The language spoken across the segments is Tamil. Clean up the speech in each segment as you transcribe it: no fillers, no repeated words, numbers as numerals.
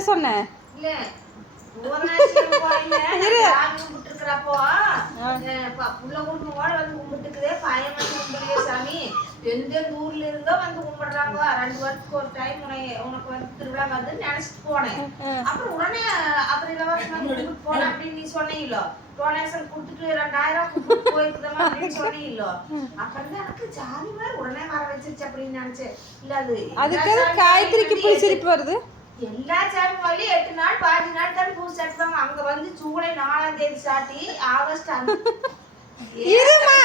என்ன சொன்ன? இல்ல சாமி எந்த ஊர்ல இருந்தோ வந்து கும்பிடுறாங்க 2 வருஷத்துக்கு ஒரு டைம் உனக்கு வந்து திருவிழா வந்து நினைச்சிட்டு போனேன். அப்புறம் உடனே அப்புறம் இலவசமா கூப்பிட்டு போனேன் அப்படின்னு நீ சொன்னீங்களோ, டொனேஷன் கொடுத்துட்டு 2000 போயிருக்குதமா அப்படின்னு சொன்னீங்களோ. அப்புறம் எனக்கு ஜாலி மாதிரி உடனே வர வச்சிருச்சு அப்படின்னு நினைச்சேன். இல்ல அதுக்கு காயத்ரிக்கு போய் சிரிப்பு வருது. எல்லா சாமி கோயிலும் 8 நாள் 5 நாள் தான் பூஜை சாட்டுவாங்க. அங்க வந்து ஜூலை 4ஆம் தேதி சாட்டி ஆகஸ்ட் இருமா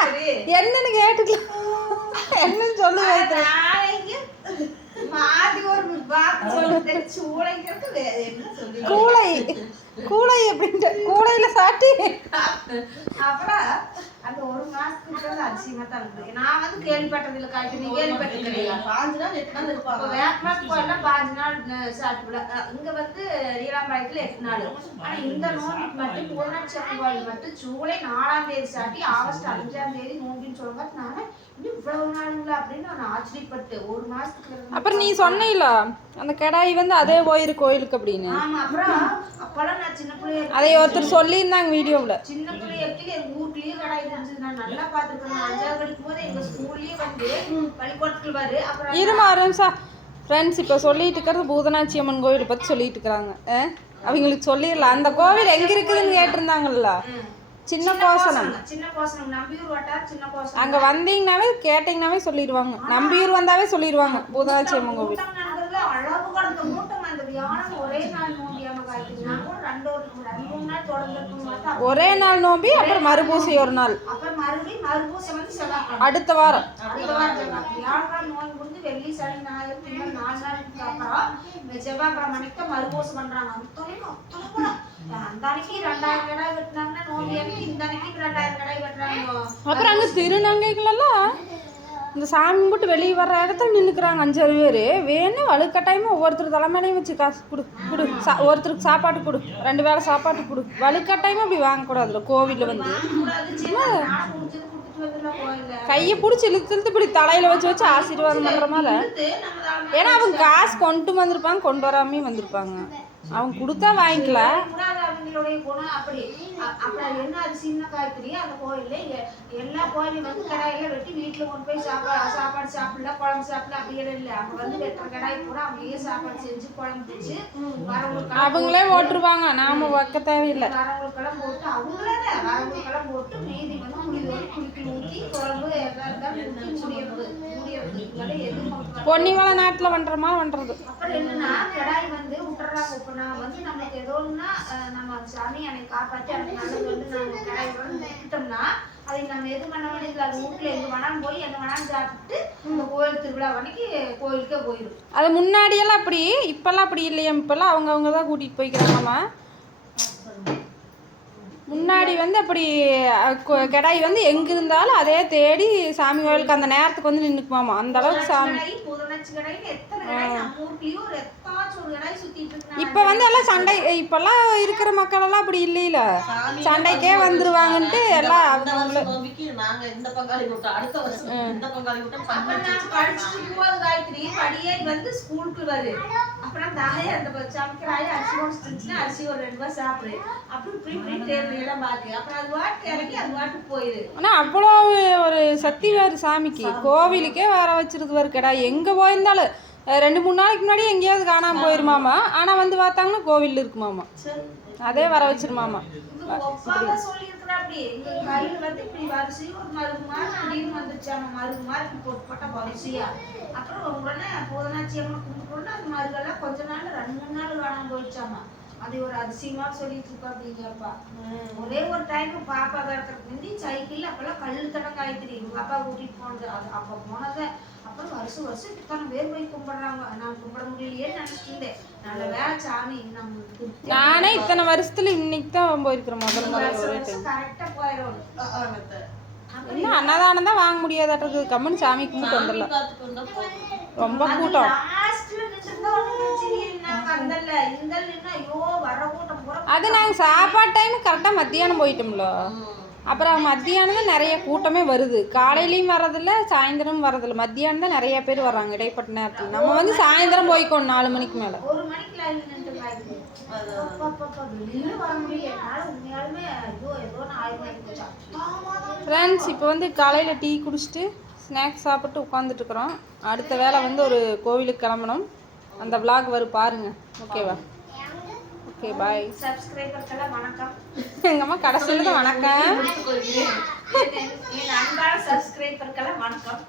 என்னன்னு கேட்டுக்கலாம். என்னன்னு சொல்லு மாதி ஒரு வாக்கு சொல்லுது. சூளைங்கிறது என்ன சொல்லி கூளை கூளை அப்படின்ட்டு கூளையில சாட்டி அப்புறம் அந்த ஒரு மாசத்துக்கு வந்து அதிசயமா தான் இருக்குது. நான் வந்து கேள்விப்பட்டது இல்லை. காய்ச்சி நீ கேள்விப்பட்டிருக்கிறீங்களா? 5 நாள் 8 நாள் இருப்பாங்க. வேப்பமாக்கு போயெல்லாம் 5 நாள் சாப்பிடல. இங்க வந்து நீலாம்பாளையத்துல 8 நாள். ஆனா இந்த நோம்பிக்கு மட்டும் பூர்ணாட்சி கோயில் மட்டும் ஜூலை 4ஆம் தேதி சாட்டி ஆகஸ்ட் 5ஆம் தேதி நோம்பின்னு சொல்லும்போது நானே இன்னும் இவ்வளவு நாளுங்களா அப்படின்னு நான் ஆச்சரியப்பட்டு ஒரு மாசத்துக்கு. அப்புறம் நீ சொன்னீங்களா அந்த கடாய் வந்து அதே போயிரு கோயிலுக்கு அப்படின்னு? ஆமா. அப்புறம் அப்பெல்லாம் நான் சின்ன பிள்ளைய அதை ஒருத்தர் சொல்லியிருந்தாங்க வீடியோவில். சின்ன பிள்ளைய எங்க ஊர்லயே கடாய் இருந்துச்சு. நான் நல்லா பாத்துருக்கேன். 5ஆவது படிக்கும் போது எங்க ஸ்கூல்லயே வந்து பள்ளிக்கூடத்துல பாரு. அப்புறம் இருமா ஆரம்பிச்சா ஃப்ரெண்ட்ஸ் இப்போ சொல்லிட்டு இருக்கிறது பூதனாட்சி அம்மன் கோவிலை பற்றி சொல்லிட்டு இருக்கிறாங்க. அவங்களுக்கு சொல்லிடலாம். அந்த கோவில் எங்கே இருக்குதுன்னு கேட்டிருந்தாங்கல்ல, சின்ன கோசனம். நம்பியூர் வட்டார் சின்ன கோசனம். அங்கே வந்தீங்கன்னாவே கேட்டிங்கன்னாவே சொல்லிடுவாங்க. நம்பியூர் வந்தாவே சொல்லிடுவாங்க பூதனாட்சி அம்மன் கோவில். அழகு கடந்த கூட்டம். அந்த வியாழன் ஒரே நாள் நோம்பியாம காய்ச்சிருந்தாங்க. 2-3 நாள் தொடர்ந்து ஒரே நாள் நோம்பி அப்புறம் மறுபூசை ஒரு நாள். அப்புறம் மறுபடியும் மறுபூசை வந்து செவ்வாய் அடுத்த வாரம் வியாழக்கிழமை நோய் முடிஞ்சு வெள்ளி சனி ஞாயிறு திங்கள் 4 நாளுக்கு அப்புறம் செவ்வாய்க்கிழமை அன்னைக்கு மறுபூசை பண்றாங்க. அந்த அன்னைக்கு 2000 கடாய் வெட்டினாங்கன்னா நோம்பி அன்னைக்கு இந்த அன்னைக்கு 2000 கடாய் வெட்டுறாங்க. அப்புறம் அங்கே திருநங்கைகளெல்லாம் இந்த சாமி கும்பிட்டு வெளியே வர்ற இடத்துல நின்றுக்கிறாங்க 5-6 பேர். வேணும் வலுக்கட்டாயமாக ஒவ்வொருத்தர் தலைமையிலையும் வச்சு காசு கொடு ஒருத்தருக்கு சாப்பாடு கொடு, 2 வேளை சாப்பாடு கொடு. வலுக்கட்டாயமாக அப்படி வாங்கக்கூடாதுல கோவிலில் வந்து. கையை பிடிச்சி இழுத்து இப்படி தலையில் வச்சு ஆசீர்வாதம் பண்ணுற மாதிரி. ஏன்னா அவங்க காசு கொண்டு வந்திருப்பாங்க, கொண்டு வராமையும் வந்திருப்பாங்க. அவங்க கொடுத்தா வாங்கிக்கல. அவங்களுடைய குணம் அப்படி. அப்புறம் என்ன அது சின்ன காய்கறி அந்த கோயில்ல எல்லா கோயிலையும் வந்து கடாயில வெட்டி வீட்டுல கொண்டு போய் சாப்பாடு சாப்பிடல, குழம்பு சாப்பிடல அப்படியெல்லாம் இல்லை. அவங்க வந்து வெட்டுற கடாய் கூட அவங்களே சாப்பாடு செஞ்சு குழம்பு வச்சு அவங்களே ஓட்டுருவாங்க. நாம வைக்க தேவையில்லை. வரவங்களுக்கெல்லாம் போட்டு வரவங்களுக்கெல்லாம் போட்டு மீதி வந்து குளிக்கி ஊற்றி குழம்பு பொன்னிவள நாட்டுல பண்றமா பண்றது. அப்புறம் என்னன்னா கடாய் வந்து விட்டுறாங்க. இப்ப நான் வந்து நமக்கு ஏதோன்னா நம்ம சாமி அன்னைக்கு காப்பாற்றி எனக்கு நல்லது வந்து நம்ம கடாய் விட்டுட்டோம்னா அதை நம்ம எது பண்ண வேண்டியது. அது வீட்டுல எங்க வேணாலும் போய் எங்க வேணாலும் சாப்பிட்டு இந்த கோயில் திருவிழா அன்னைக்கு கோயிலுக்கே போயிடும். அது முன்னாடியெல்லாம் அப்படி, இப்பெல்லாம் அப்படி இல்லையா? இப்பெல்லாம் அவங்க தான் கூட்டிட்டு போய்க்கிறாங்கம்மா. முன்னாடி வந்து அப்படி கடாய் வந்து எங்க இருந்தாலும் அதே தேடி சாமி கோயிலுக்கு அந்த நேரத்துக்கு வந்து நின்றுக்குமாமா. அந்த அளவுக்கு சாமி. இப்ப வந்து எல்லாம் சண்டை. இப்பெல்லாம் இருக்கிற மக்கள் எல்லாம் அப்படி இல்லையில, சண்டைக்கே வந்துருவாங்கன்ட்டு எல்லாம் அவங்கள அப்புறம் தாயை அந்த சமைக்கிற அரிசி முடிச்சுன்னா அரிசி ஒரு 2 ரூபாய் சாப்பிடு. அப்புறம் எல்லாம் பாக்கு. அப்புறம் அது வாட்டு இறங்கி அது வாட்டு போயிரு. ஆனா அவ்வளோ ஒரு சக்தி வேறு சாமிக்கு. கோவிலுக்கே வர வச்சிருக்கு வேறு கடா. எங்க போயிருந்தாலும் 2-3 நாளைக்கு முன்னாடி எங்கேயாவது காணாம போயிருமாமா. ஆனா வந்து பார்த்தாங்கன்னா கோவில் இருக்குமாமா. அதே வர வச்சிருமாமா. சொல்லிருக்கிறாப்படி எங்க கையில வந்து இப்படி வரிசை ஒரு மருகு மாதிரி வந்துருச்சாமா. மருகு மாதிரி போட்டு போட்டா வரிசையா. அப்புறம் உடனே பூதனாட்சி அம்மன் கும்பிட்டு அது மருகெல்லாம் கொஞ்ச நாள் 2-3 நாள் காணாம போயிடுச்சாமா. அது ஒரு அதிசயமா சொல்லிட்டு இருக்கா அப்படிங்கப்பா. ஒரே ஒரு டைம் பாப்பா வரத்துக்கு முந்தி சைக்கிள் அப்பெல்லாம் கல்லு தடம் காய்த்திரி எங்க பாப்பா கூட்டிட்டு போனது. அது அப்ப போனதை அப்புறம் வருஷம் இத்தனை பேர் போய் கும்பிடுறாங்க. நான் கும்பிட முடியலையே நினைச்சிட்டு இருந்தேன். நல்ல வேலை சாமி நானே இத்தனை வருஷத்துல இன்னைக்கு தான் போயிருக்கிறேன். முதல் கரெக்டா போயிடும். இன்னும் அன்னதானம் தான் வாங்க முடியாதாட்டு கம்முன்னு சாமி கும்பிட்டு வந்துடலாம். ரொம்ப கூட்டம். அது நாங்கள் சாப்பாடு டைம் கரெக்டாக மத்தியானம் போயிட்டோம்ல. அப்புறம் மத்தியானம் தான் நிறைய கூட்டமே வருது. காலையிலையும் வரதில்ல, சாயந்தரம் வரதில்ல. மத்தியானம் தான் நிறைய பேர் வர்றாங்க இடைப்பட்ட நேரத்தில். நம்ம வந்து சாயந்தரம் போய்க்கணும் 4 மணிக்கு மேலே. 1 மணிக்கு ஆயிடுது. அப்பப்பப்பா, வெளியில வர முடியல என்னால உண்மையாலுமே. ஐயோ ஏதோ நான் ஆயிரம் போச்சா. ஃப்ரெண்ட்ஸ் இப்போ வந்து காலையில் டீ குடிச்சிட்டு ஸ்நாக்ஸ் சாப்பிட்டு உட்காந்துட்ருக்குறோம். அடுத்த வேலை வந்து ஒரு கோவிலுக்கு கிளம்பணும். அந்த vlog வரும் பாருங்க. ஓகேவா? Okay bye. சப்ஸ்கிரைபர்க்கெல்லாம் வணக்கம். எங்கள் அம்மா கடைசியில் தான் வணக்கம். என் அன்பான சப்ஸ்கிரைபர்க்கெல்லாம் வணக்கம்.